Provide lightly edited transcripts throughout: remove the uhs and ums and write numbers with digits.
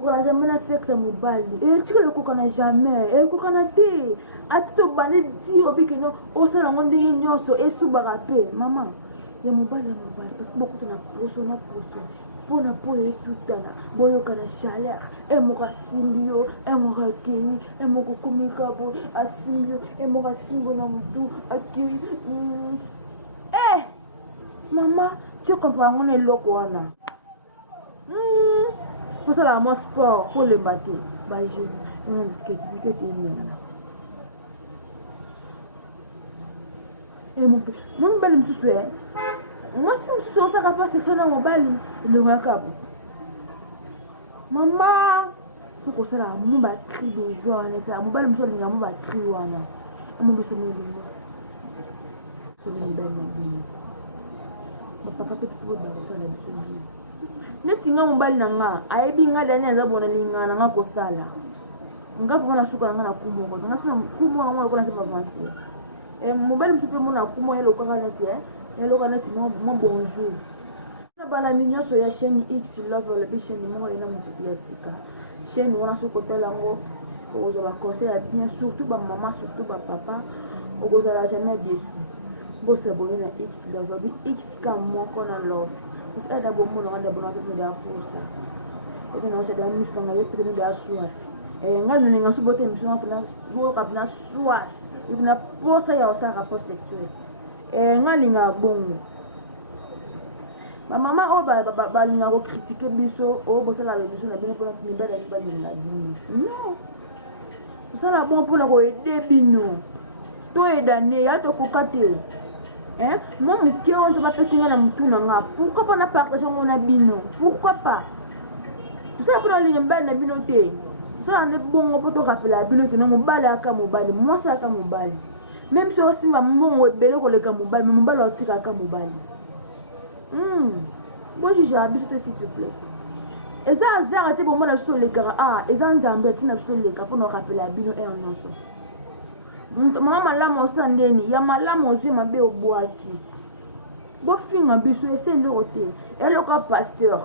kokana jamais na sexe mobali etikele kokana jamais ekokana te ati tobandi ti obiki no osala ngo ndenge nyonso esubaka mpe mama ya mobali parce que bokuta na poso mpona poyo etutana boyokana chaleur emoko asimbi yo emoko akei emoko komika bo asimbi yo emoko asimbi yo na motu akei mama tu comprends ngo na eloko wana posala mo sport kolemba te baje kete emenana mobali mosusu mwasi mosusu osaka mpa sesio na mobali elongo ya kabo mama soki osala mo batri de joi wana esala mobali mosusu alinga mo batri wana amobeso moelingo soki mibali na bino bapapa mpe tupo bakosala biso bino neti nga mobali na nga ayebi nga dani aza bona linga na nga kosala nga vraimen nasuka na nga na kumoko nga sina kumo na ngo lokola nse bavanse mobali mosusu mpe mona kumo elokaka neti eloka neti mo bonjour na balami nyonso ya chaîne x love olobi chaîne moko ena motutu ya sika chaîne wana soki otala yango okozwa baconseil ya bien surtout bamama surtout bapapa okozala jamais déçu bosabone na x love olobi x ka moko na love parce que ada bomona nganda bona pe da posa et na ocha da misto nga yepe de da soif ngana ninga subote mission pour bo kapna soif ibna posa ya osa rapport sexuel ngalinga bongo mama o ba linga ko critiquer biso o bosala le biso na bino pour ni bela ba linga bino non sala bon pour ko aider bino to edane ya to kokate moi moke oyo nzo bapesinga na mutu na nga pourquoi pas na partage ngo na bino pourquoi pas tosala mpona olinga mobali na bino te tosala nde bongo mpo tokapela bino te na mobali aka mobali mwasi aka mobali même si osimba mbongo ebele koleka mobali me mobali otika aka mobali bojugea biso te s'il te plaît eza azara te bomona biso tolekaka eza nzambe atina biso toleka mpona okapela bino ere nyonso mama malamu osa ndeni ya malamu ozwi mabe obwaki bofinga biso ese ndeko te eloka pasteur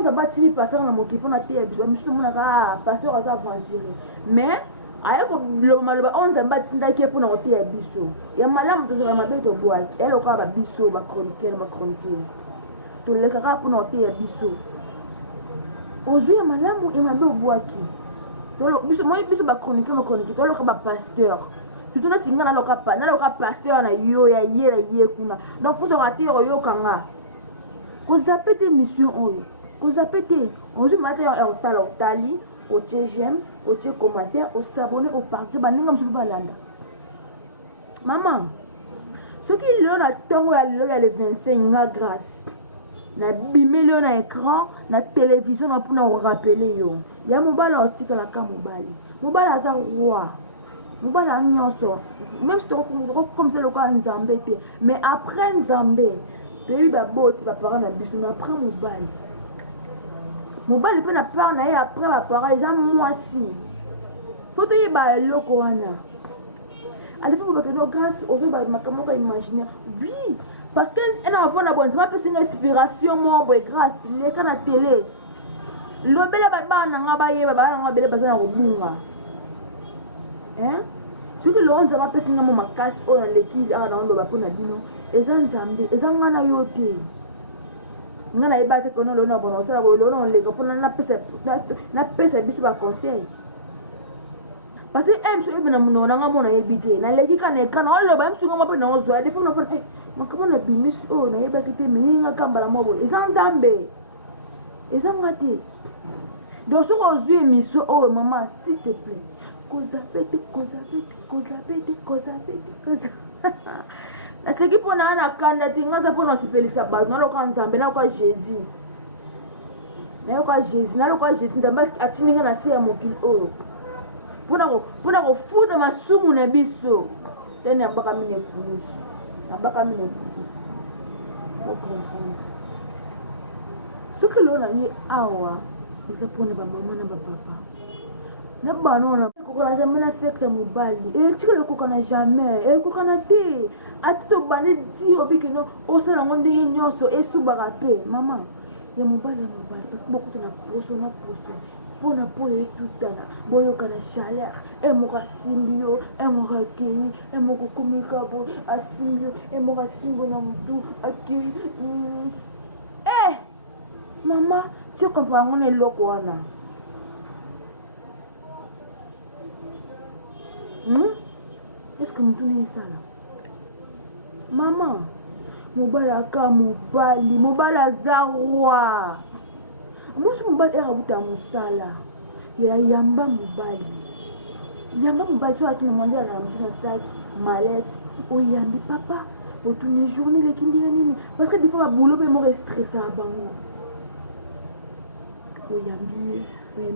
nza batili pasteur na moki mpona te ya biso bamiso tomonaka pasteur aza aventure mais aye kolomaloba oyo nzambe atindaki mpona koteya biso ya malamu tozala mabe tobwaki eloka babiso bachroniqueur bachroniqueuse tolekaka mpona koteya biso ozwi ya malamu ya mabe obwaki biso bachroniqueur toloka bapasteur surtout nati nga naloka pasteur na yo ya ye kuna donc fozoka te oyokanga kozape te mission oyo kozape te ozwi mata ya otala otali otie j'aime otie commentaire osabone opartage baninga mosusu balanda mama soki lelo na ntongo ya lelo ya le 25 nga grâce na bimeli yo na écran na télévision na mpona korapele yo ya mobali otikalaka mobali aza roi mobali anyonso même si tokokomisa lokola nzambe te mais après nzambe toyebi baboti baparent na biso mais après mobali mpe na part na ye après baparent eza mwasi fo toyeba eloko wana adefi ko bakeno grâce ozoyeba makambo moko imaginaire oui parce que ena avona bo nzambe apesinga inspiration mo boye grâce leka na télé lobela bana nga bayeba bana nga bele baza na kobunga soki lelo nzambe apesinga mo makasi oyo naleki awa na oloba mpo na bino eza nzambe eza nga na yo te nga nayeba te kono lelo na bona osala boye lelo na oleka mpona napesa biso baconseil parce que mso ebe na monoko na nga mo nayebi te naleki ka na ekana oloba mso nga mo mpe na ozwa defo na mpona makambo na bimisi oyo nayebaki te meyinga kambala mo boye eza nzambe eza nga te donc soki ozwi émission oyo mama s'il te plaît kozape te naseki mpona nga na kanda te nga za mpona osepelisa bato naloka nzambe naloka jésus naloka jésus nzambe atindi nga na se ya mokili oyo mpona kofuta masumu na biso tene yambaka mine ekulusu okomprendre soki lelo na ye awa eza mpona bamama na bapapa na bana wana ekokana jamais na sexe ya mobali etikala ekokana jamais ekokana te ati tobandi ti obikeno osala yango ndenge nyonso esubaka mpe mama ya mobali parce que beaucoup na poso mpona po etutana boyokana chaleur emoko asimbi yo emoko akei emoko komika bo asimbi yo emoko asimbi na motu akei mama ti okomprendre yango na eloko wana est-ce que motu na esala mama mobali aka mobali aza roi mosi mobali erabuta mosala yamba mobali so akina mwandi ala na mosu na saki malete oyambi papa otuni journée lekindi ya nini parce que des fois baboulot mpe moko estressa bango oyambi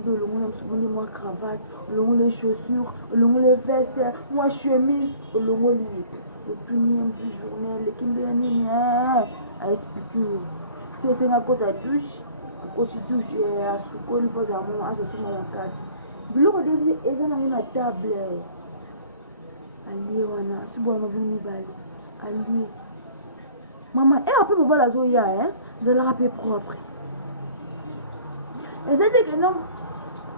olongo na mosu bonde mwa cravate olongo les chaussures olongo les vestes mwa chemise olongo liye otuni ya mosu journée lekindi ya nini aexplike so esenga kota douche akoti douche asukoli mpoza mo azosoma makasi biloko desi eza nango na table alie wana asibwana bino mibale alie mama ape mobali azoya ezalaka mpe propre eza te ke non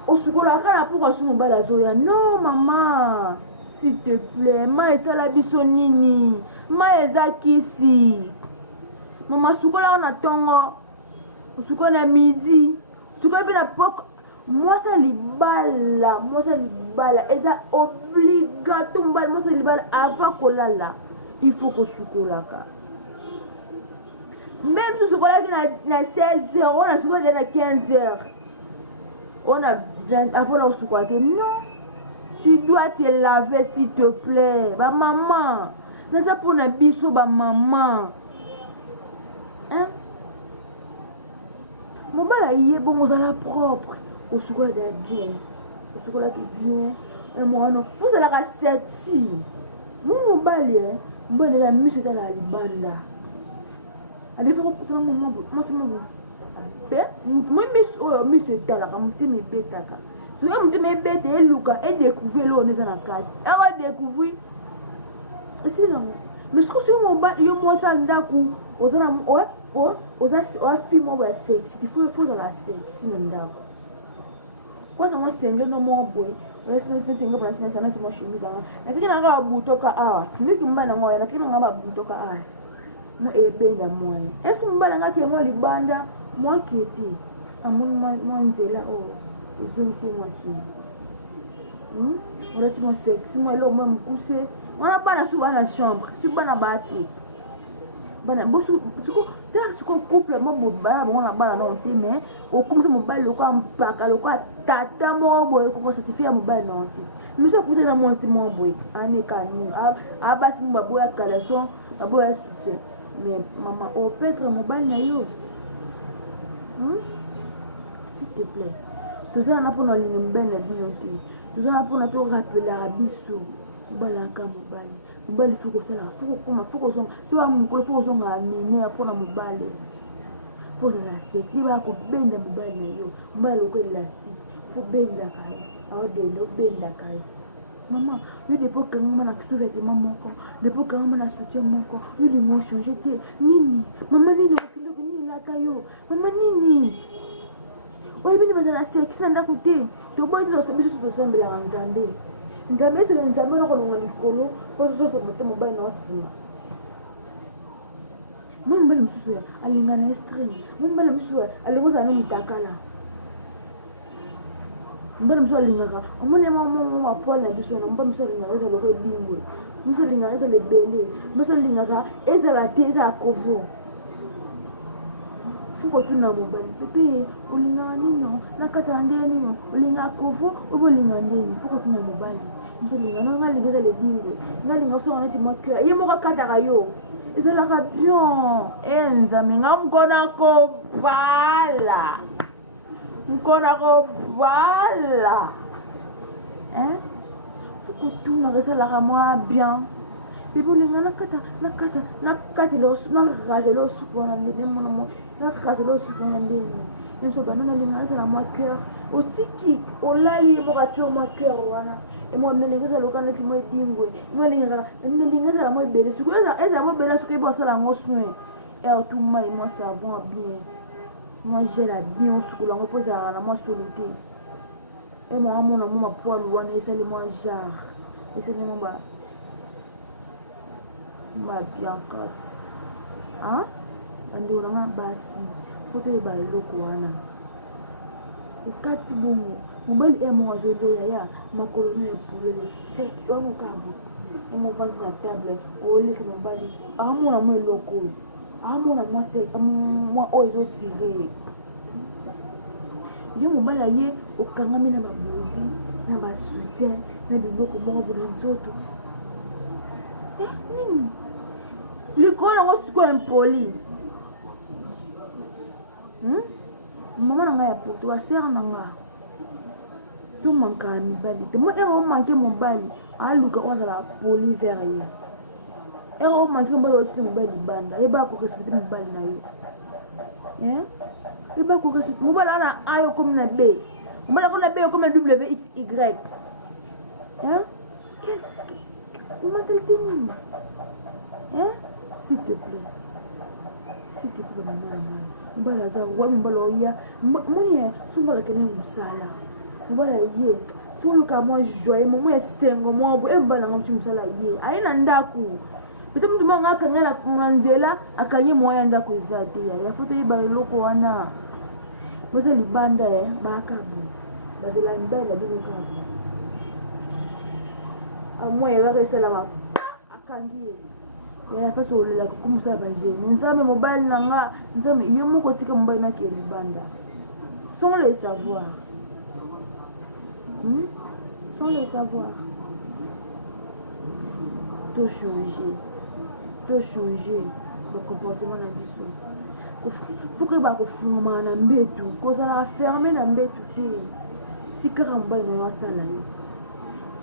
osukolaka na pourkua so mobali azoya non mama s'il te plaît ma esala biso nini ma eza kisi mama sukolaka na ntongo osukola na midi sukola mpe na poko mwasi libala eza obligato mobali mwasi libala avant kolala il faut kosukolaka même si sukolaki na 16h ona sukola na 15h ona 20 avant la osukola te non tu dois te laver s'il te plaît bamama naza mpona biso bamama mobali aye bongo ozala propre osukolaka bien osukolaka bien mwana ozalaka sexy mobali eza miso etala libanda adefa kokutana mwasi moko moi miso oyo miso etalaka motema ebetaka soki motema ebeta eluka edécouvre eloko eza na kati awa découvrir esili nango mais soki soki mobali yo mwasi andako oza na oza fille moko ya sexy il faut ozala sexy na ndako kwanza mwa senge no mwa boye olesenge mpona sinasa nati mwa chemise anga nakiki nanga babutoka awa miki mobali nango oya nakiki nanga babutoka awa mo ebenda mwaye esi mobali anga ke mwa libanda mwa kete amoni mwa nzela oyo ezongisi mwasi olati mwa sexy mwa eloko mwa mokuse wana bana su bana chambre si bana bate bana bosu siko couple mobala bango na bana na te mais okomisa mobali lokola mpaka lokola tata moko boye koko certifie ya mobali na te miso akute na mwasi moko boye aneka nini abasi mo baboya caleçon baboya soutien mais mama opetre mobali na yo s'il te plaît tozala na mpona olinga mobali na bino te tozala mpona to rappelaka biso mobalaka mobali fo kosala fo kokoma fo kozonga so ya mokolo fo kozonga amine mpona mobali fo ozala sexy baya kobenda mobali na yo mobali loko elastique fo bendaka ye aodende obendaka ye mama yo depo okangama na sous-vêtement moko depo okangama na soutien moko yo lingo change te nini mama nini okiloko nini elaka yo mama nini oyebi nini bazala sexy na ndako te toboyi biso tosambelaka nzambe nzambe esele nzambe nakolonga likolo mpo zososoba te mobali na osima mo mobali mosusu ya alinga na estring mo mobali mosusu ya alinga ozala no motakala mobali mosusu alingaka omoni mwa poile na biso na mobali mosusu alingaka ezala loko ebingwe mosusu alingaka ezala ebele mosusu alingaka ezala te ezala kovo fokotuna mobali pepe olingaka nino nakata nde nino olingaka kovo obe olingaka ndeni fokotuna mobali mosolinga no ngalinga ezala ebingwe ngalinga osonga neti mwa cœur ye moko akataka yo ezalaka bien nzambe nga mokona kovala fokotunaka esalaka mwa bien pepe olinga nakata narase losuku wana ndeni monamo narase losuku wana ndeni nyonso banana olinga ezala mwa cœur otiki olali ye moko atie mwa cœur wana moi nalinga ezala loka neti mwa ebingwe nalinga ezala mwa ebele soki ezala mwa ebele soki eba osala yango soin otuma ye mwa savon bien moi j'ai la bien ce que l'on repose à la moi soluté et moi mon amour ma poil ou on essaie de moi genre et c'est mon bas ma bien casse hein andi on a basi faut te ba loko wana ukati bongo mobali e mo azodo ya makolo ne epulele c'est on mo kabo on mo vendre la table o laisse mobali amona mo loko amona moi c'est moi o ezo tirer yo mobali ye okangami na babodi na basoutien na biloko moko bona nzoto nini likolo nango sikoyo impoli mama na ngai ya poto basere na nga to mankaka mibali te mo ere omanke mobali aluka oyo azala poli vers ye ere omanke mobali otite mobali libanda yeba korespecte mobali na yo yeba korespecte mobali ana ayo komi na b mobali ako na b okomi na wxy mentalité nini s'il te plaît mama mobali aza wa mobali oya moni sombala kene mosala mobali ye foyoka mwa joye momo esengo mwa bo mobali nanga moti mosala ye aye na ndako pete mutu moko akangela na nzela akanye moya ndako eza te ya foto yeba eloko wana boza libanda bakabo bazela mibali na bino kabo amwa yebaka esalama akangi ye ya fasi olelaka komosala bagene nzambe mobali na nga nzambe yo moko tika mobali nakee libanda sans le savoir sans le savoir to changer le comportement na biso faut que bakofungama na mbetu kozala ferme na mbetu te tikaka mobali na yo asala yo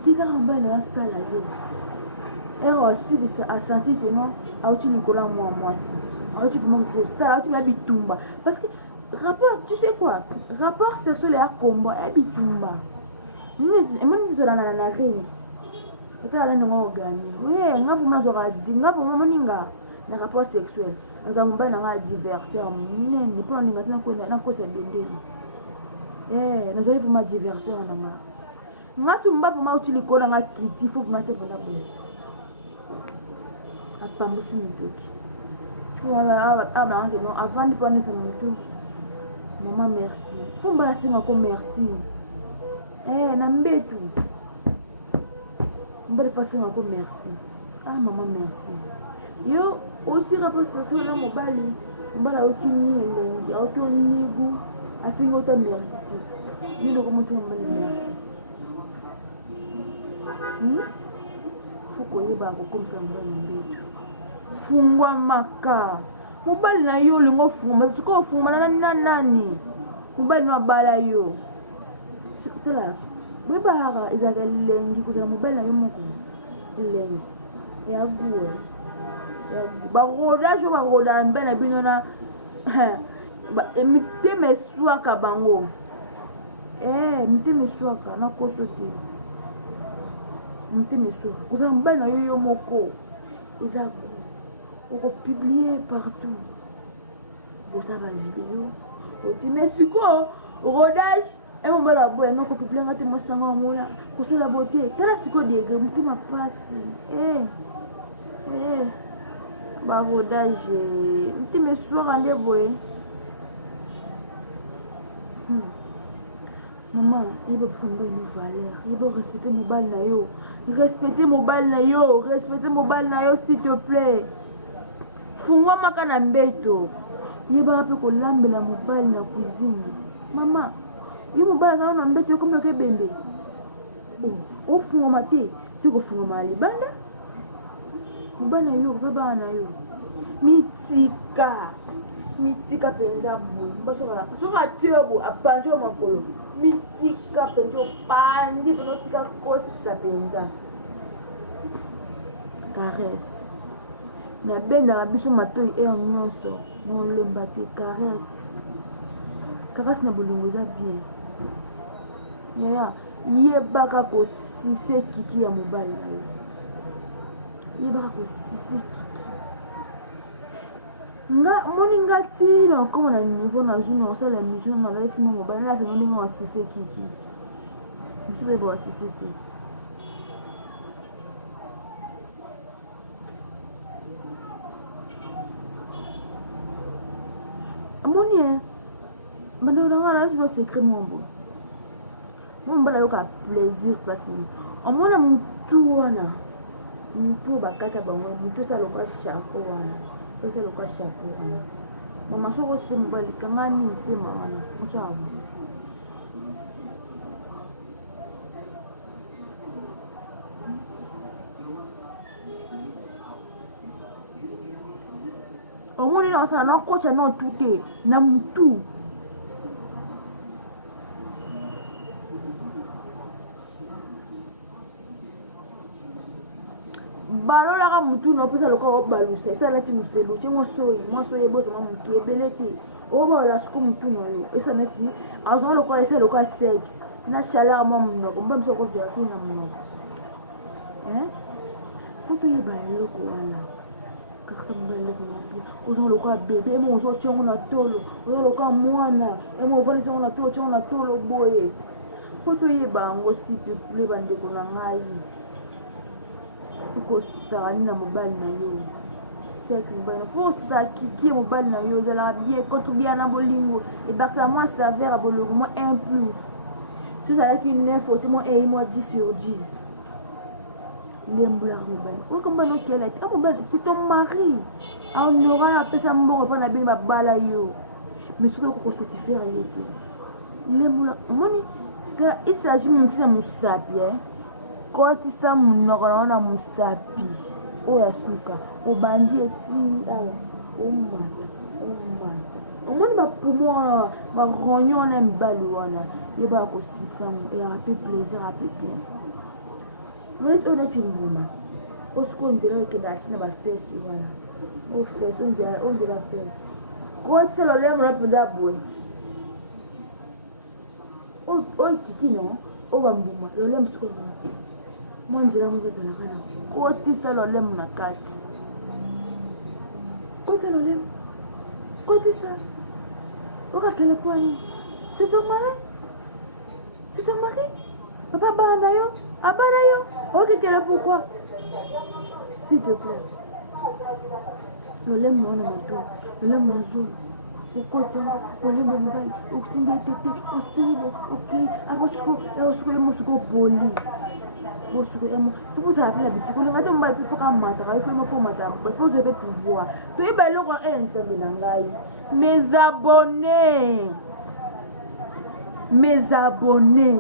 tikaka mobali na yo asala yo ero asilisa asenti que non auti likolo mwa mwasi auti vraiment kosala auti baya bitumba parce que rapport tu sais quoi rapport sexuel ya komba ya bitumba emoni tozolana na ring etalala ndenge ogani we nga vuma nazwaka di nga vuma moninga na rapport sexuel naza mobali nanga adversaire monene mpona ndinga te nakosa bendeli nazwali vuma adversaire nanga nga sumba vuma auti likolo nanga kiti fo vuma te mpona boye apambusi mitoki abanake non avandi mpo anesa motu mama merci fo mbala singako merci na mbetu mbala fa singako merci mama merci yo osika mpo sasio na mobali mbala aoki ni elengi aoki onigu asingi ota merci te yo loko mosinga mbali merci fo koyeba akokomisa mobali na mbetu fungwa maka mobali na yo olingo fungwa sikoyo ofungwana na nani mobali no abala yo tala boyebaka ezalaka elengi kozala mobali na yo moko elengi eyague barodage oyo barodaka mbe na bino na mitema eswaka bango mitema eswaka na koso te mitema eswaka kozala mobali na yo yo moko eza okopublie partout bosa bavideo otime sikoyo rodage emobala boya nokopublianga te mwasi nango amona kosala bote tala sikoyo degre motema pasi barodage motema eswaka nde boye mama yeba kosa mobali no valeur yeba respecte mobali na yo respecte mobali na yo s'il te plaît fungwa maka na mbeto yebaka mpe kolambela mobali na cuisine mama yo mobali azala na mbeto yokomi oke ebembe ofungwama te si kofungwama ya libanda mobali na yo babana na yo mitika mpenza boye soki atie bo apandi yo makolo mitika mpenza opandi mpenza otika kotisa mpenza caresse nabendaka biso matoi ere nyonso nolemba te caresse na bolingo eza bien yaya yebaka kosise kiki ya mobali na yo yebaka kosise kiki moni ngati na koma na niveau na jour na sala mission na laisse mo mobile na sanga ndinga wasise kiki msibe bo wasise kiki moni bando na ngana je secret mombo mon bala yoka plaisir parce omona mtu wana mtu bakata bango mtu sa loka chapeau wana esa loka chapeau wana mama soko se mbali kangani mpema wana mchavu omoni na wasana na kocha na tute na mtu balolaka mutu na opesa loka obalusa esalati muselu tie mwasoye bozama moki ebele te obaola suku mutu na yo esa neti azonga lokola esa loka sexe na chaleur mwa monoko mba biso okozela fini na monoko po toyeba eloko wana kakasa mobali eloko napi ozonga lokola bebe emo ozotiongo na tolo ozonga lokola mwana emo ovanisango na tolo tiongo na tolo boye po toyeba yango s'il te plaît bandeko na ngai okosisaka na mobali na yo seki mobali na fo osisaka kiki ya mobali na yo ezalaka bien contribue na bolingo ebakisaka mwa savere ya bolongo mwa 1 plus so ezalaki 9 oti mwa ei mwa 10 sur 10 ndembulaka mobali okombani okela te mobali c'est ton mari aonora apesa mbongo mpo na bini babala yo mais soki okokosatisfaire ye te ndembulaka omoni kala isagi motina mosapi kotisa munoko na wana musapi oyo asuka obandi eti awa omata omoni bapumo wana baronyo wana mibali wana yebaka kosisango eyaka pe plaisir ape bien moleti oyo neti mbuma osiko onzela okende atina bafesi wana ofesi onzela fesi kotisa lolemo na mpenza boye oyo kiki no oyo bambuma lolemo siko mwanjira muzozalaka na kotisa lolemo na kati kotisa lolemo kotisa okakele poani c'est ton mari papa abana yo okekele pourquoi s'il te plaît lolemo wana mato lolemo nazolo okoti olemo mobali osimbi etete osilibo okei akosiko emosiko poli bosiko emo topusaka mpe na bitiki olinga te mobali mpe foka mataka ifo fo mataka mobali fo ozwe pe pouvoir toyeba eloko nzambe na ngai mes abonnés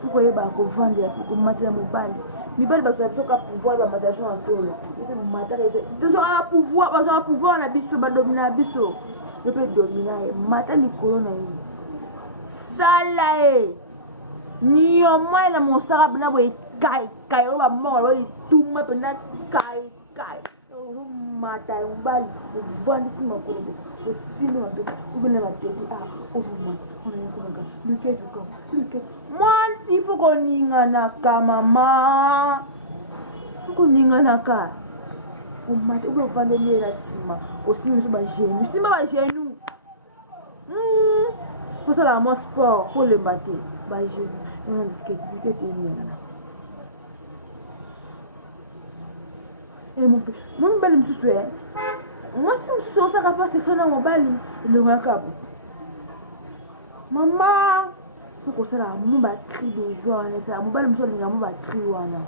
fokoyebaka kovandela mpe komatela mobali mibali bazwaka biso ka pouvoir bamatation ya tolo tozwaka pouvoir bazwaka pouvoir na biso badomina na biso yo mpe domina ye mata likolo na ye sala ye nyoma na mosaka bina boye kai oyo bamoko oyo lituma mpena kai mata ye mobali ovandisi makolo osimbi mabe obena bateki ozomata onayekonaga luketuka mwasi ifo koninganaka mama fokoninganaka omata obe ovandeli ye na nsima osimbi biso bagenu simba bagenu fosalaka mwa sport folemba te bagenu ona lukete eningana mo mobali mosusu mwasi mosusu osaka mpa seso na mobali elongaka bo mama fokosalaka mo bacri de joi wana esala mobali mosusu alingaka mo bacri wana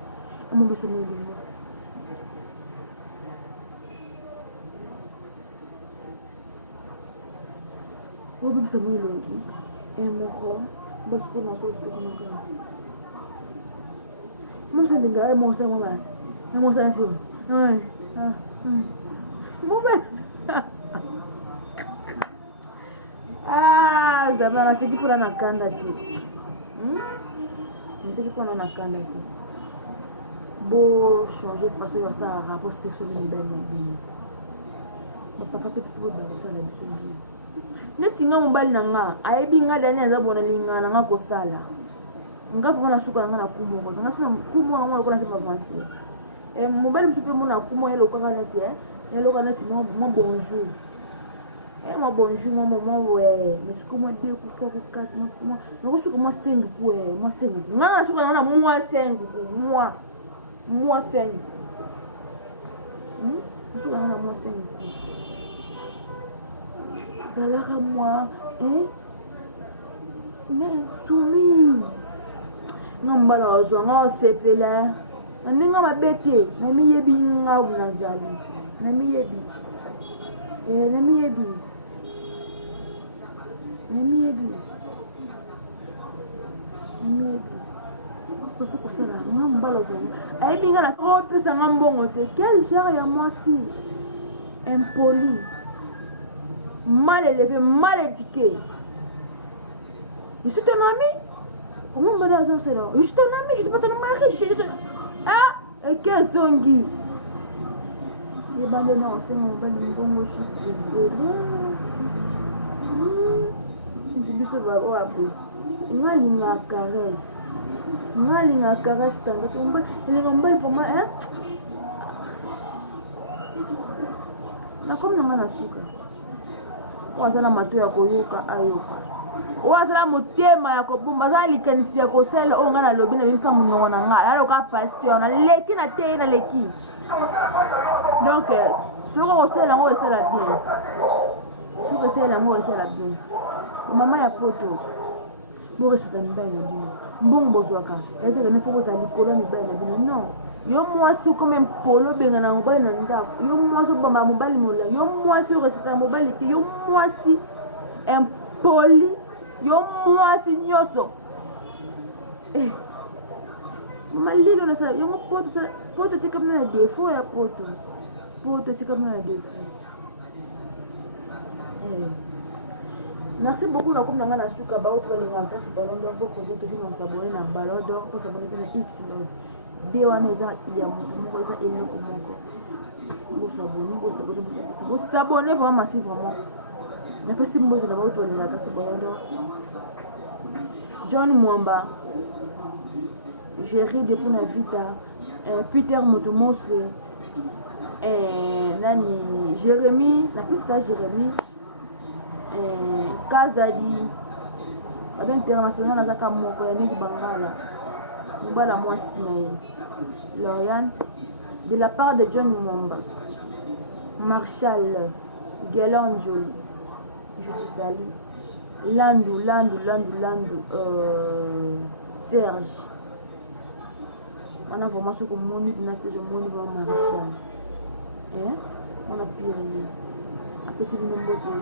amobesa moelingo obebisa mo elongi emoko basikonakosikanaga moso alingaka emosangoma emosana sio mobali zaba naseki mpona na kanda te naseki mpona na kanda te bochange façon yosalaka po sexuali mibali na bino bapapa mpe tupo bakosala biso bino neti nga mobali na nga ayebi nga dani aza bona lingana na nga kosala nga faka na suka na nga na kumoko nga sina kumoko ngo lokola ntima avancer mobali mosusu mpe mona kumo elokaka neti elokaka neti mwa bonjour Eh, moi, bonjour, moi, maman, ouais. Mais c'est comment 2 coups, 3 coups, 4, moi, mais c'est comment 5 coups, ouais. Moi, 5 coups. Non, c'est comment moi, 5 coups. Moi, 5. C'est comment moi, 5 coups. Ça l'air à moi, hein? Mais soumise. Non, malheureusement, on s'est fait là. On n'est pas bêté. On est bien, on a zali. On est bien. Eh, on est bien. Quel genre de moi si impoli, mal élevé, mal éduqué. Je suis ton ami. Comment me dire ça? Je suis ton ami, je ne suis pas ton mari. Ah, et quel zongi? Les bandes non, c'est mon bel bongo, je suis désolée. Je dis ça va au abri. Ngali na caresse. Ngali na caresse tanda. Il est tombé pour moi, hein? Na comme na mana suka. Wazana mato ya koyoka ayoka. Wazana motema ya kobumba za likanisi ya kosela o ngana lobi na bisa munongo na nga. Ala ka pasteur na leki na te na leki. Donc soko kosela ngo esela bien. Soko kosela ngo esela bien. Mama ya poto. Bo resita mbaye na bien. Mbongo bozwaka. Ete ke ne foko za likolo mbaye na bien. Non. Yo mwasi comme un polo benga na mobali na ndako. Yo mwasi bamba mobali mola. Yo mwasi resita mobali te. Yo mwasi impoli. Yo mwasi nyoso. Eh. Mama lilo na sala. Yo mo poto tika mna défaut ya poto. Poto tika mna défaut. Eh. Merci beaucoup na comme na ngana suka ba autre linga kasi ballon d'or beaucoup de toujours on s'abonner na ballon d'or pour s'abonner na X lord. Des wana eza ya mutu moko eza eloko moko. Vous s'abonner vraiment massivement. Na pesi mbozo na ba autre linga kasi ballon d'or. John Mwamba. Jerry depuis na vita. Peter Motomose. Nani Jérémy, na pista Jérémy. Kazadi abe international azaka moko ya niki bangala mobala mwasi na ye Loriane de la part de John Mwamba Marshall Guélan Jolie je te salue Landu Serge on a vraiment ce que mon nid n'a fait de mon niveau Marshall on a pire après c'est une beauté.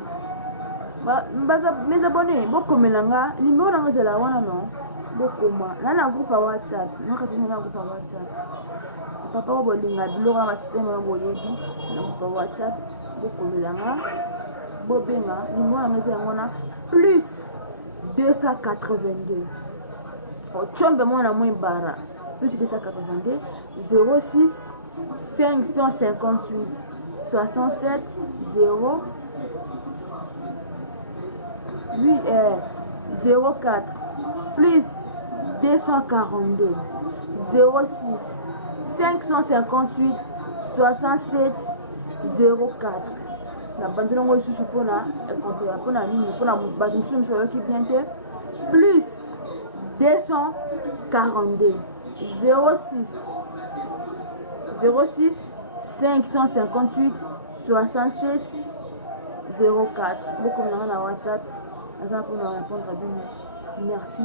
Mes abonnés, beaucoup melanga, numéro nanga zela wana no, beaucoup ma. Nana groupe à WhatsApp, naka tuna groupe à WhatsApp. Papa wa bolinga bilora ma système wa boyebi, na groupe à WhatsApp, beaucoup melanga. Bobenga, numéro nanga zela wana plus 282. O chombe mwana mwibara. Plus 282 06 558 67 0 04 plus 242 06 558 67 04. La bande de moi sous pour la ligne pour la bâtiment sur le qui vient plus 242 06 558 67 04. Beaucoup de gens dans WhatsApp. Pour nous répondre à bien. Merci.